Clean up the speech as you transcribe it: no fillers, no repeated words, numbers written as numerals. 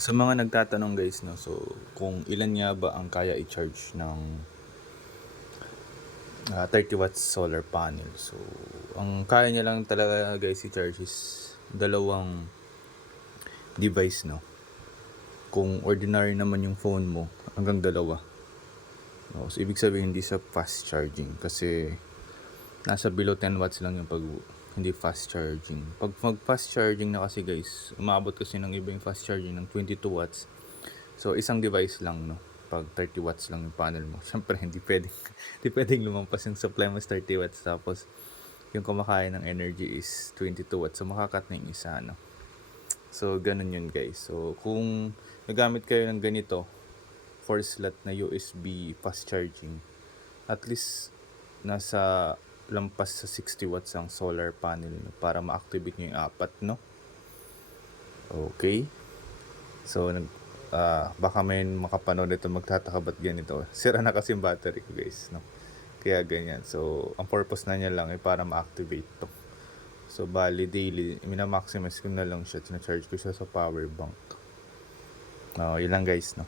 Sa mga nagtatanong guys, no, so kung ilan nga ba ang kaya i-charge ng 30 watts solar panel. So ang kaya niya lang talaga guys i-charge is dalawang device, no. Kung ordinary naman yung phone mo, hanggang dalawa. No, so ibig sabihin hindi sa fast charging kasi nasa below 10 watts lang yung pag hindi fast charging. Pag mag fast charging na kasi guys, umabot kasi ng iba yung fast charging ng 22 watts. So isang device lang, no. Pag 30 watts lang yung panel mo, syempre hindi pwedeng lumampas yung supply mo is 30 watts tapos yung kumakain ng energy is 22 watts. So makakat na yung isa, no. So ganun yun guys. So kung nagamit kayo ng ganito 4 slot na USB fast charging, at least nasa lampas sa 60 watts ang solar panel, no, para ma-activate nyo yung apat, no. Okay. So baka may makapanood ito magtataka ba't ganito. Sira na kasi yung battery ko guys, no. Kaya ganyan. So ang purpose na niya lang ay para ma-activate to. So bali daily mina-maximize ko na lang siya, tina-charge ko siya sa power bank. Yun lang guys, no.